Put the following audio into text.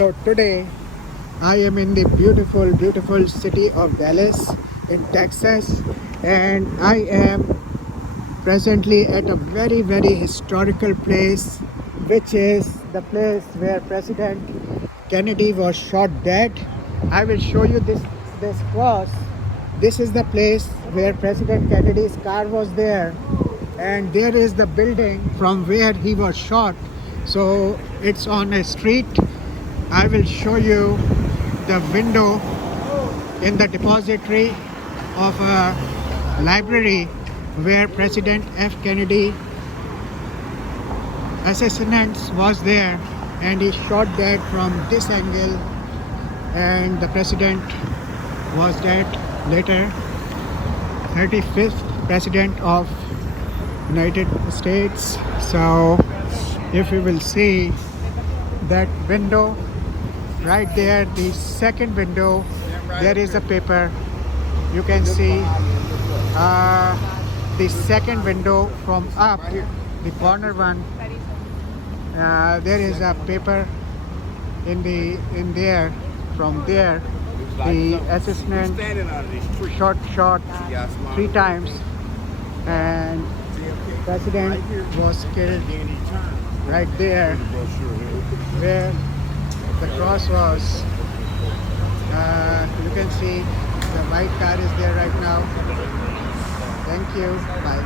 So today I am in the beautiful city of Dallas in Texas, and I am presently at a very historical place, which is the place where President Kennedy was shot dead. I will show you this cross. This is the place where President Kennedy's car was there, and there is the building from where he was shot. So it's on a street. I will show you the window in the depository of a library where President F. Kennedy assassinats was there, and he shot dead from this angle, and the president was dead later. 35th president of United States. So if you will see that window right there, the second window, there is a paper. You can see the second window from up, the corner one. There is a paper in there. From there, the assassinant shot 3 times, and president was killed right there where the cross was. You can see the white car is there right now. Thank you. Bye.